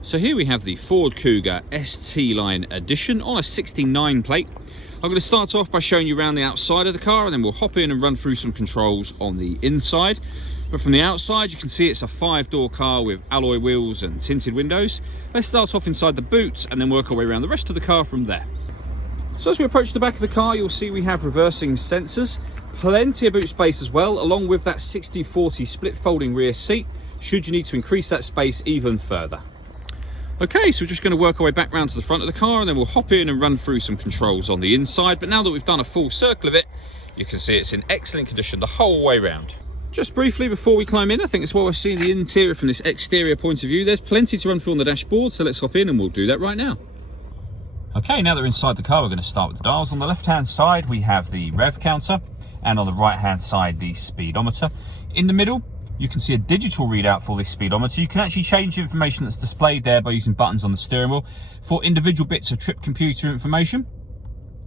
So here we have the Ford Kuga ST Line Edition on a 69 plate. I'm going to start off by showing you around the outside of the car, and then we'll hop in and run through some controls on the inside. But from the outside, you can see it's a 5-door car with alloy wheels and tinted windows. Let's start off inside the boot and then work our way around the rest of the car from there. So as we approach the back of the car, you'll see we have reversing sensors, plenty of boot space as well, along with that 60/40 split folding rear seat, should you need to increase that space even further. Okay, so we're just going to work our way back round to the front of the car, and then we'll hop in and run through some controls on the inside. But now that we've done a full circle of it, you can see it's in excellent condition the whole way round. Just briefly before we climb in, I think it's while we're seeing the interior from this exterior point of view, there's plenty to run through on the dashboard, so let's hop in and we'll do that right now. Okay, now that we're inside the car, we're going to start with the dials. On the left-hand side, we have the rev counter, and on the right-hand side, the speedometer. In the middle, you can see a digital readout for this speedometer. You can actually change the information that's displayed there by using buttons on the steering wheel. For individual bits of trip computer information,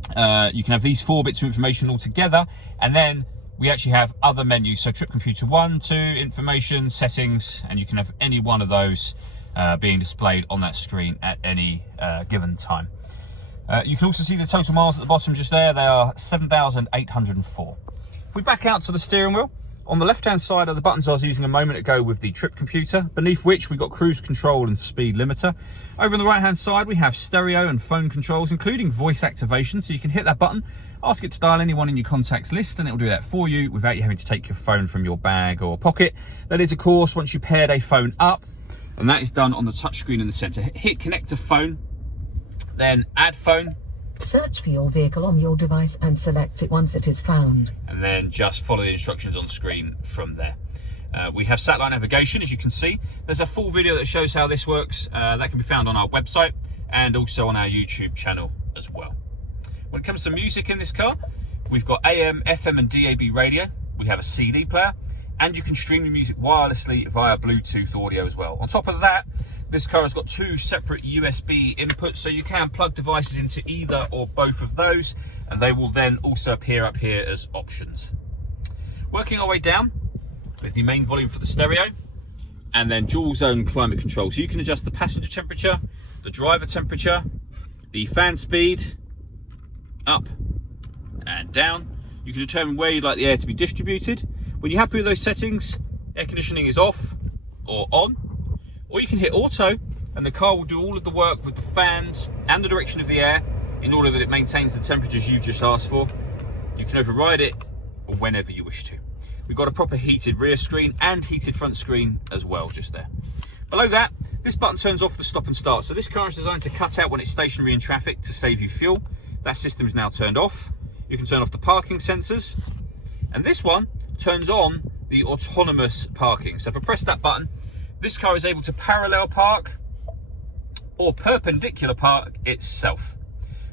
you can have these 4 bits of information all together, and then we actually have other menus. So trip computer 1, 2, information, settings, and you can have any one of those being displayed on that screen at any given time. You can also see the total miles at the bottom just there. They are 7,804. If we back out to the steering wheel, on the left-hand side are the buttons I was using a moment ago with the trip computer, beneath which we've got cruise control and speed limiter. Over on the right-hand side, we have stereo and phone controls, including voice activation. So you can hit that button, ask it to dial anyone in your contacts list, and it'll do that for you without you having to take your phone from your bag or pocket. That is, of course, once you paired a phone up, and that is done on the touchscreen in the center. Hit connect to phone, then add phone. Search for your vehicle on your device and select it once it is found. And then just follow the instructions on screen from there. We have satellite navigation, as you can see. There's a full video that shows how this works. That can be found on our website and also on our YouTube channel as well. When it comes to music in this car, we've got AM, FM and DAB radio. We have a CD player, and you can stream your music wirelessly via Bluetooth audio as well. On top of that, this car has got 2 separate USB inputs, so you can plug devices into either or both of those, and they will then also appear up here as options. Working our way down with the main volume for the stereo, and then dual zone climate control. So you can adjust the passenger temperature, the driver temperature, the fan speed, up and down. You can determine where you'd like the air to be distributed. When you're happy with those settings, air conditioning is off or on. Or you can hit auto, and the car will do all of the work with the fans and the direction of the air in order that it maintains the temperatures you've just asked for. You can override it whenever you wish to. We've got a proper heated rear screen and heated front screen as well, just there. Below that, this button turns off the stop and start. So this car is designed to cut out when it's stationary in traffic to save you fuel. That system is now turned off. You can turn off the parking sensors. And this one turns on the autonomous parking. So if I press that button, this car is able to parallel park or perpendicular park itself.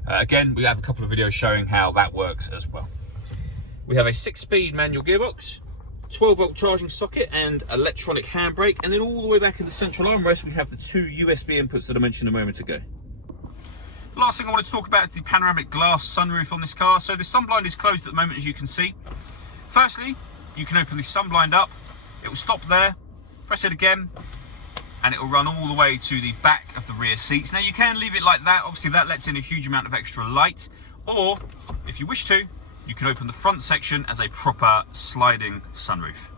Again, we have a couple of videos showing how that works as well. We have a 6-speed manual gearbox, 12-volt charging socket and electronic handbrake, and then all the way back in the central armrest we have the 2 USB inputs that I mentioned a moment ago. The last thing I want to talk about is the panoramic glass sunroof on this car. So the sunblind is closed at the moment, as you can see. Firstly, you can open the sunblind up, it will stop there. Press it again, and it will run all the way to the back of the rear seats. Now you can leave it like that, obviously that lets in a huge amount of extra light, or if you wish to, you can open the front section as a proper sliding sunroof.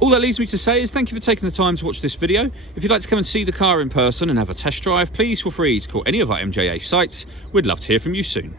All that leaves me to say is thank you for taking the time to watch this video. If you'd like to come and see the car in person and have a test drive, please feel free to call any of our MJA sites. We'd love to hear from you soon.